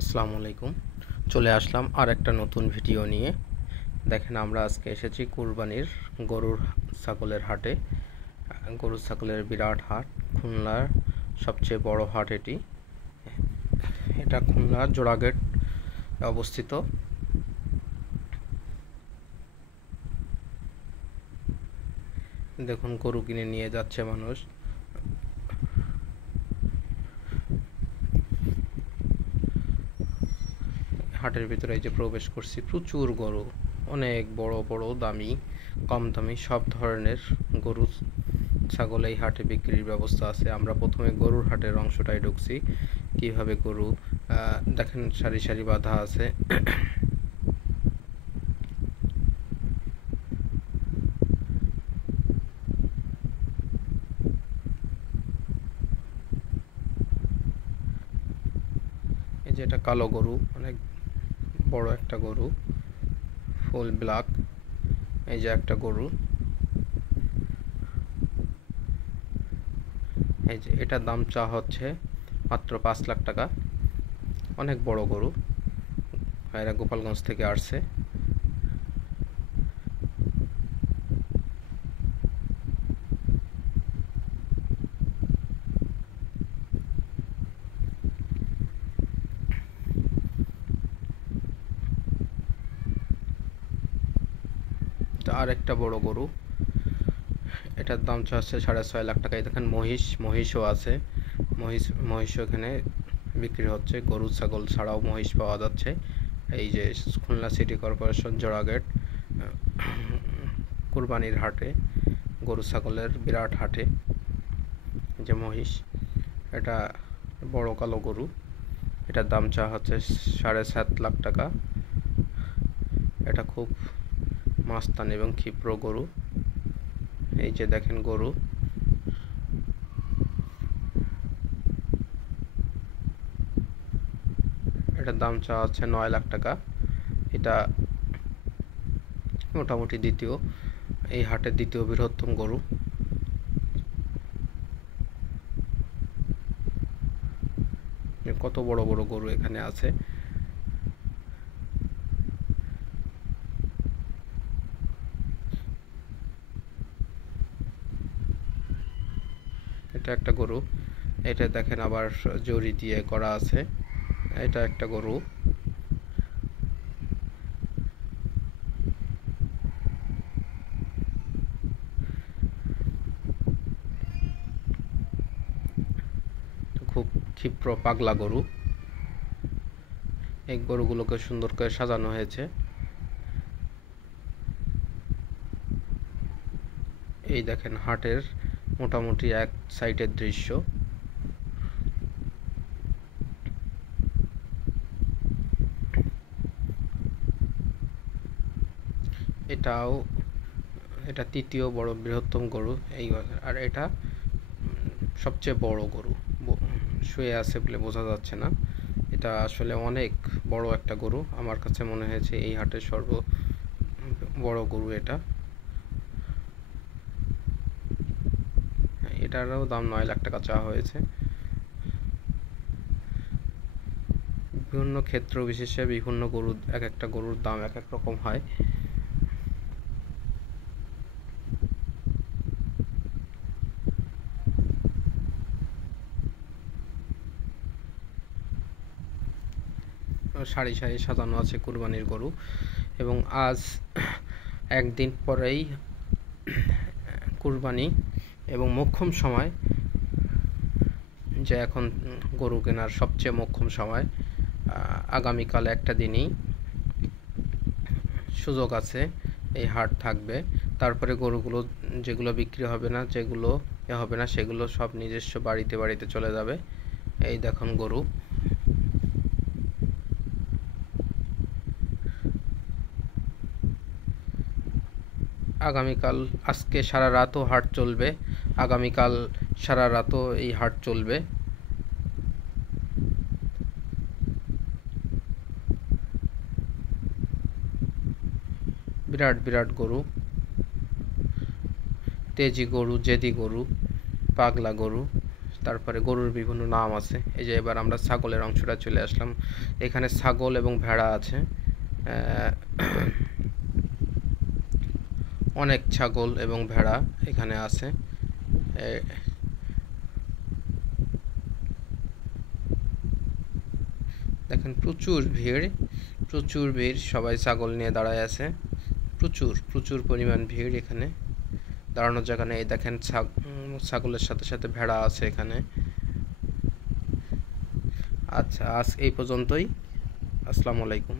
আসসালামু আলাইকুম। চলে আসলাম আর একটা নতুন ভিডিও নিয়ে। দেখেন, আমরা আজকে এসেছি কুরবানির গরুর ছাগলের হাটে। গরু ছাগলের বিরাট হাট, খুলনার সবচেয়ে বড় হাট এটি। এটা খুলনার জোড়াগেট অবস্থিত। দেখুন, গরু কিনে নিয়ে যাচ্ছে মানুষ। হাটের ভিতরে এই যে প্রবেশ করছি, প্রচুর গরু, অনেক বড় বড় দামি কম দামি সব ধরনের গরু ছাগল এই হাটে বিক্রির ব্যবস্থা আছে। আমরা প্রথমে গরুর হাটের অংশটায় ঢুকছি। কিভাবে গরু দেখেন, সারি সারি বাঁধা আছে। এই যে এটা কালো গরু, অনেক বড় একটা গরু, ফুল ব্ল্যাক। এই যে একটা গরু, এই যে এটার দাম চা হচ্ছে মাত্র 5 লাখ টাকা। অনেক বড় গরু, এরা গোপালগঞ্জ থেকে আসছে। আর একটা বড় গরু, এটার দাম হচ্ছে 6.5 লাখ টাকা। দেখেন মহিষও আছে। মহিষও এখানে বিক্রি হচ্ছে। গরু ছাগল ছাড়াও মহিষ পাওয়া যাচ্ছে। এই যে খুলনা সিটি কর্পোরেশন জোড়াগেট কুরবানির হাটে, গরু ছাগলের বিরাট হাটে। যে মহিষ, এটা বড় কালো গরু, এটার দাম চা হচ্ছে 7.5 লাখ টাকা। এটা খুব মাস্তান এবং ক্ষিপ্র গরু। এই যে দেখেন গরু, এটার দাম চা হচ্ছে 9 লাখ টাকা। এটা মোটামুটি এই হাটের দ্বিতীয় বৃহত্তম গরু। কত বড় বড় গরু এখানে আছে। এটা একটা গরু, এটা দেখেন আবার জরি দিয়ে করা আছে। এটা একটা গরু, খুব ক্ষিপ্র পাগলা গরু। এই গরুগুলোকে সুন্দর করে সাজানো হয়েছে। এই দেখেন হাটের মোটামুটি এক সাইডের দৃশ্য। এটা তৃতীয় বড় বৃহত্তম গরু এই। আর এটা সবচেয়ে বড় গরু। শুয়ে আছে বলে বোঝা যাচ্ছে না। এটা আসলে অনেক বড় একটা গরু। আমার কাছে মনে হয়েছে এই হাটের সর্ব বড় গরু এটা। এটারও দাম 9 লাখ টাকা চাওয়া হয়েছে। বিভিন্ন ক্ষেত্র বিশেষে বিভিন্ন গরু, এক একটা গরুর দাম এক এক রকম হয়। সারি সারি সাজানো আছে কুরবানির গরু। এবং আজ একদিন পরেই কুরবানি, এবং মোক্ষম সময়, যে এখন গরু কেনার সবচেয়ে মোক্ষম সময়। আগামীকাল একটা দিনই সুযোগ আছে, এই হাট থাকবে। তারপরে গরুগুলো যেগুলো বিক্রি হবে না, যেগুলো হবে না, সেগুলো সব নিজস্ব বাড়িতে বাড়িতে চলে যাবে। এই দেখুন গরু, আগামীকাল, আজকে সারা রাতও হাট চলবে, আগামীকাল সারা রাতও এই হাট চলবে। বিরাট বিরাট গরু, তেজি গরু, জেদি গরু, পাগলা গরু, তারপরে গরুর বিভিন্ন নাম আছে। এই যে এবার আমরা ছাগলের অংশটা চলে আসলাম। এখানে ছাগল এবং ভেড়া আছে, অনেক ছাগল এবং ভেড়া এখানে আছে। দেখেন প্রচুর ভিড়, সবাই ছাগল নিয়ে দাঁড়ায় আছে। প্রচুর পরিমাণ ভিড় এখানে, দাঁড়ানোর জায়গা নেই। দেখেন ছাগলের সাথে সাথে ভেড়া আছে এখানে। আচ্ছা, আজ এই পর্যন্তই। আসসালামু আলাইকুম।